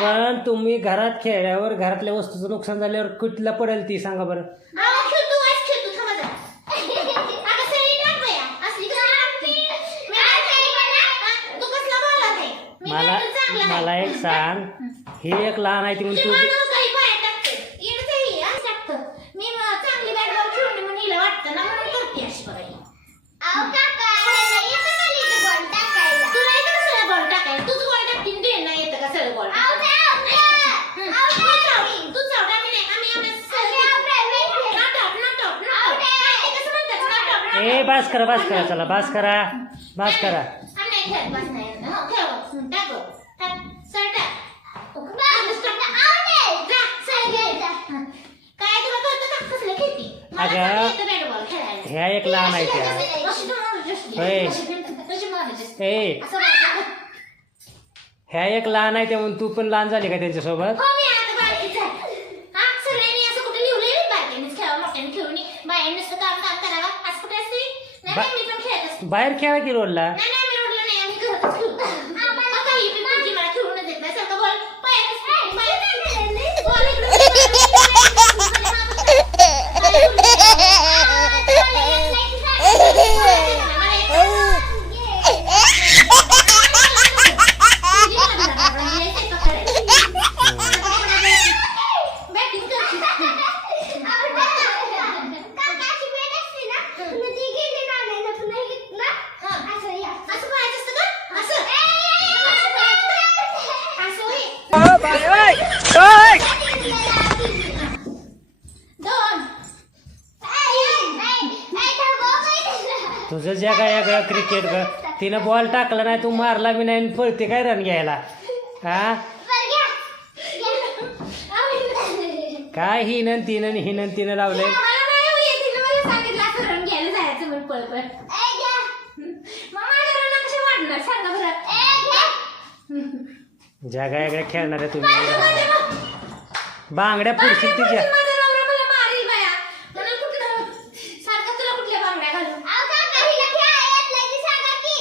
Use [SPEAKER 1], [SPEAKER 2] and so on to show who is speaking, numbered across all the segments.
[SPEAKER 1] पण तुम्ही घरात खेळल्यावर घरातल्या वस्तूचं नुकसान झाल्यावर कुठला पडेल ती सांगा बरं
[SPEAKER 2] अहो, खेळतो वाईस खेळतो थांबा जरा. अगं, सळी टाक बया. असली कसली टाकती? मी आज सळी बघा. तू कसला बोलत आहे? मी
[SPEAKER 1] मला
[SPEAKER 2] बॅटल चांगला आहे.
[SPEAKER 1] मला एक सांग ही एक लहान आहे ती म्हणून तू ए. बास करा बास करा चला बास करा बास करा अगं. ह्या एक लहान आहे त्या. ए. ह्या एक लहान आहे त्या म्हणून तू पण लहान झाली का त्यांच्यासोबत
[SPEAKER 2] हो, मी आता बारकीच आहे. हा, सगळ्यांनी असं कुठं लिहिलंय? बारक्यानेच खेळावं, मोठ्याने खेळू नये. बायाने नुसतं काम काम करावं. असं कुठं असते? नाही,
[SPEAKER 1] बा-. बाहेर खेळा की रोडला
[SPEAKER 2] नाही, आम्ही घरातच खेळतो. आता ही बी मुलगी मला खेळूनच देत नाही. सारखं बॉल पायातच- पायात- बॉल इकडून बॅटिंग असं पाहायचं असतं का? असं. असं होय. दोन.
[SPEAKER 1] तुझं ज्या काय वेगळं क्रिकेट ग तिनं बॉल टाकला नाही तू मारला बी नाही पळते काय रन घ्यायला? हा? काय हिनं तिनं हिनन तिनं लावलंय?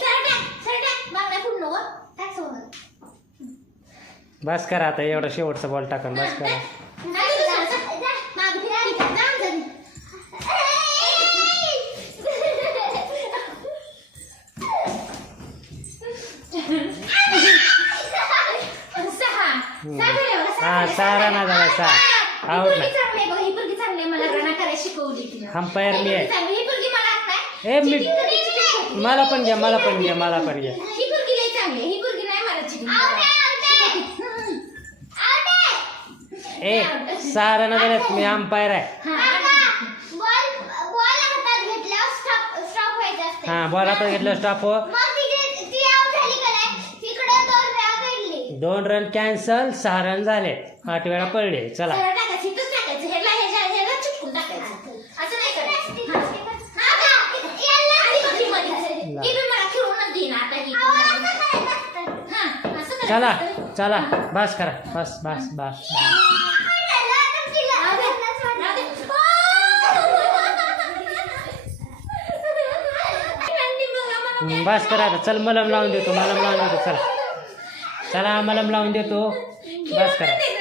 [SPEAKER 2] सरळ टाक. बांगड्या फुडू नको. टाक सोबत.
[SPEAKER 1] बस करा आता एवढा शेवटचा बॉल टाकून बस करा. हा
[SPEAKER 2] झाले.
[SPEAKER 1] सहा
[SPEAKER 2] ही
[SPEAKER 1] आउट नाही
[SPEAKER 2] आहे बघा, ही पोरगी चांगली आहे. मला.
[SPEAKER 1] अंपायरली आहे. ए मी पण घ्या मला पण घ्या मला पण घ्या. ए सहा रन झाल्यात मी अंपायर आहे
[SPEAKER 2] हा.
[SPEAKER 1] हा बॉल आता घेतलं स्टॉप हो दोन रन कॅन्सल सहा रन झाले आठ वेळा पडले चला
[SPEAKER 2] सरळ टाकायचं, इथंच टाकायचं. ह्याला- ह्याच्या- ह्याला चिटकून टाकायचं. असं नाही करायचं. हा. हा का? आली बघ ही मध्ये. ही बी मला खेळूनच देईन आता ही पण मला. हा, असं करायचं.
[SPEAKER 1] चला चला बस करा बस बस बस बस करा आता चल मलम लावून देतो मलम लावून देतो चला चला मलम लावून देतो. बस करा.